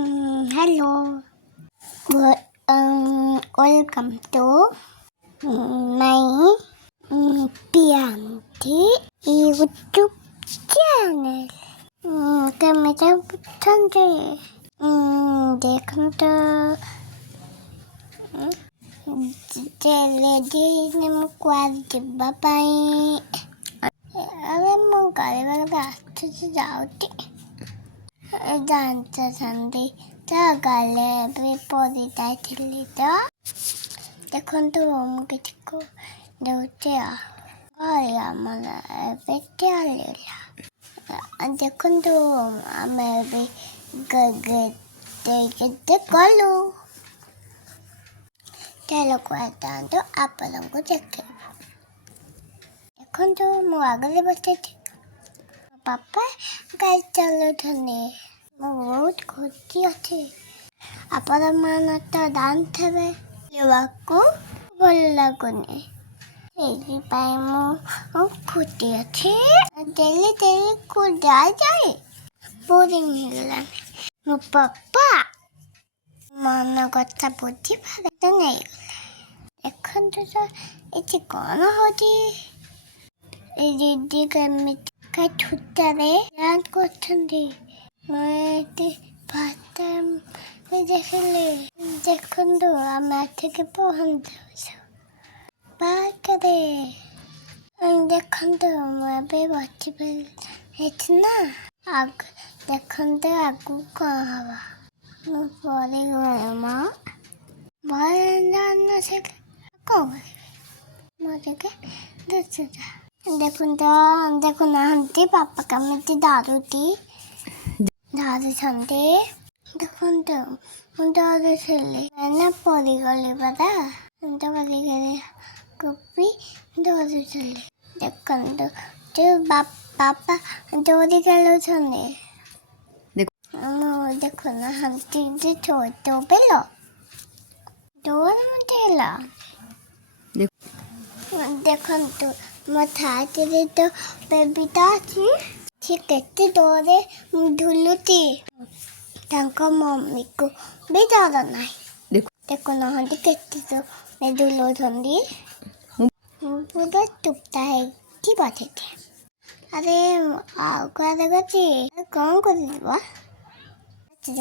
Hello. Good, welcome to my PMT YouTube channel. Camera Sunday. ଦେଖନ୍ତୁ ladies କୁଆଡ଼େ ଯିବା ପାଇଁ ମୁଁ ଗାଡ଼ି ଆସୁଛି ଯାଉଛି ଜାଣିଛନ୍ତି ତ ଗଲେ ବି ପଡ଼ି ଯାଇଥିଲି ତ ଦେଖନ୍ତୁ ମୁଁ କିଛି ଦେଉଛି ଘରେ ଆମର ଏବେ ଚାଲିଲା ଦେଖନ୍ତୁ ଆମେ ଏବେ ଗଲୁ ଚାଲ କୁଆଡ଼େ ଆପଣଙ୍କୁ ଦେଖେଇବୁ ଦେଖନ୍ତୁ ମୁଁ ଆଗରେ ବସିଛି ବାପା ଗାଡ଼ି ଚଲାଉଛନ୍ତି ମୁଁ ବହୁତ ଖୁସି ଅଛି ଆପଣମାନେ ତ ଜାଣିଥିବେ ଯିବାକୁ ଭଲ ଲାଗୁନି ସେଇଥିପାଇଁ ମୁଁ ଖୁସି ଅଛି ଡେଲି ଯାଏ ବୋରିଂ ହେଇଗଲାଣି ମୋ ବାପା ମନ କଥା ବୁଝିପାରେ ନେଇଗଲେ ଦେଖନ୍ତୁ ତ ଏଠି କ'ଣ ହେଉଛି ଏ ଦିଦି କେମିତି ଛୁଟାରେ ଡ୍ୟାନ୍ସ କରୁଛନ୍ତି ମୁଁ ଏଠି ଦେଖିଲି ଦେଖନ୍ତୁ ଆମେ ଏଠିକି ପହଞ୍ଚୁଛୁ ପାର୍କରେ ଦେଖନ୍ତୁ ମୁଁ ଏବେ ବସିପାରିଛି ନା ଦେଖନ୍ତୁ ଆଗକୁ କ'ଣ ହବ ମୁଁ ପରିଗଲେ ଭଲ ଜାଣିନଥିଲି କ'ଣ କରିବି ମୁଁ ଟିକେ ଦେଖୁନାହାନ୍ତି ବାପା କେମିତି ଧରୁଛନ୍ତି ଦେଖନ୍ତୁ ମୁଁ ଧରୁଥିଲି ନା ପରିଗଲି ପରା ପରିଗଲି କୋପି ଧରୁଥିଲି ଦେଖନ୍ତୁ ବାପା ଦୌଡ଼ି ଖେଳୁଛନ୍ତି ମୁଁ ଦେଖୁନାହାନ୍ତି ଯେ ଛୋଟ ପିଲା ଦୌଡ଼ ହେଲା ଦେଖନ୍ତୁ ମୋ ଥାଇରେ ତ ବେବିଟା ଅଛି ସେ କେତେ ଦୌଡ଼େ ଝୁଲୁଛି ତାଙ୍କ ମମିକୁ ବି ଡର ନାହିଁ ଦେଖୁନାହାନ୍ତି କେତେ ଝୁଲୁଛନ୍ତି ପୁରା ଚୁପଟା ହେଇକି ବସିଛି ଆରେ ଆଉ କୁଆଡ଼େ ଗଛି କ'ଣ କରିବ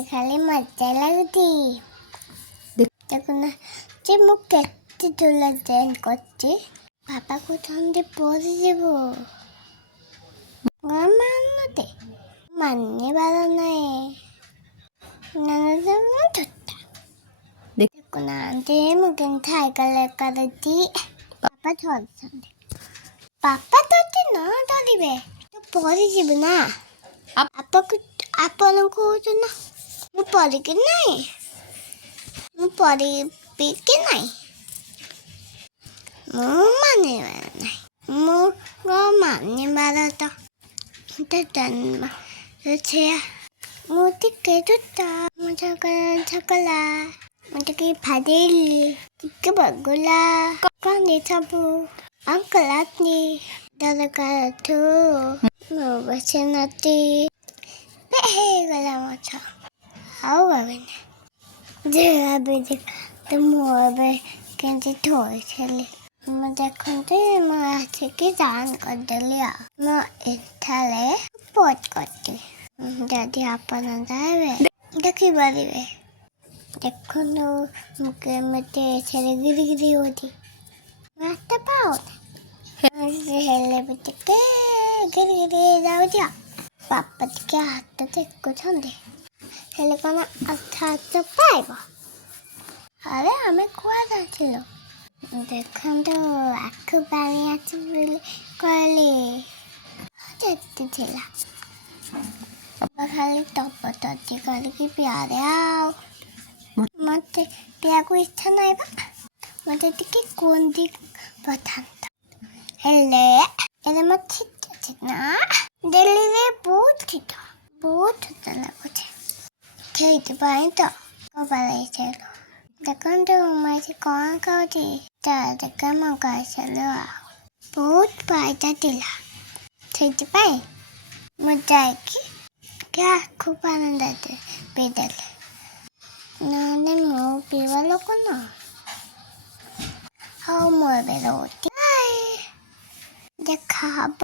ଖାଲି ମଜା ଲାଗୁଛି ଦେଖୁନା ଯେ ମୁଁ କେତେ ଝୁଲ ଚେଞ୍ଜ କରୁଛି ବାପା କହୁଛନ୍ତି ପଡ଼ିଯିବୁ ମାନୁତେ ମାନିବାର ନାହିଁ ଦେଖୁନାହାନ୍ତି ମୁଁ କେମିତି ସାଇକେଲ କରୁଛି ବାପା ଧରୁଛନ୍ତି ବାପା ତତେ ନ ଧରିବେ ତୁ ପଡ଼ିଯିବୁ ନା ଆପଣଙ୍କୁ କହୁଛୁ ନା ମୁଁ ପଡ଼ିକି ନାହିଁ ମୁଁ ପଡ଼ିବି କି ନାହିଁ ମୁଁ ମାନିବାର ନାହିଁ ମୁଁ ମାନିବାର ତ ଜନ୍ମ ମୁଁ ଟିକେ ମୁଁ ଛକଲା ମୁଁ ଟିକେ ଫାଦେଲି ଟିକେ ବଗୁଲା କ'ଣ ସବୁ ଅଙ୍କଲ ଆସି ଦରକାରଠୁ ମୁଁ ବସି ନତି ହେଇଗଲା ମାଛ ଆଉ ଭାବିନି ଯେ ତ ମୁଁ ଏବେ କେମିତି ଥୋଇଥିଲି ମୁଁ ଦେଖନ୍ତି ମୁଁ ଆସିକି ଡାନ୍ସ କରିଦେଲି ମୁଁ ଏଠାରେ ପୋଷ୍ଟ କରିଛି ଯଦି ଆପଣ ଚାହିଁବେ ଦେଖିପାରିବେ ଦେଖନ୍ତୁ ମୁଁ କେମିତି ଏଠାରେ ଗିରି ହେଉଛି ମାଛ ପାଉନି ହେଲେ ବି ଟିକେ ଗିରି ହେଇଯାଉଛି ବାପା ଟିକେ ହାତ ଦେଖୁଛନ୍ତି ହେଲେ କ'ଣ ହାତ ପାଇବ ଆରେ ଆମେ କୁଆଡ଼େ ଆସିଲୁ ଦେଖନ୍ତୁ ଆଖୁ ପାଣି ଅଛି ବୋଲି କହିଲି ଯେତେ ଥିଲା ଖାଲି ତପତତି କରିକି ପିଆରେ ଆଉ ମୋତେ ପିଆକୁ ଇଚ୍ଛା ନାହିଁ ବା ମୋତେ ଟିକେ କୁନ୍ଦି ପଥାନ୍ତା ହେଲେ ମୋ ଛିଟ ଅଛି ନା ଡେଲିରେ ବହୁତ ଛିଟ ଲାଗୁଛି ସେଇଥିପାଇଁ ତ ଦେଖନ୍ତୁ ମୁଁ ଏଠି କ'ଣ ଖାଉଛି ଦେଖା ମୁଁ ଖାଇସାରିଲୁ ବହୁତ ଫାଇଦା ଥିଲା ସେଇଥିପାଇଁ ମୁଁ ଯାଇକି ଆଖୁ ପାଣି ପିଇଦେଲି ନାନେ ମୋ ପିଇବା ଲୋକ ନା ହଉ ମୁଁ ଏବେ ରହୁଛି ଦେଖା ହବ।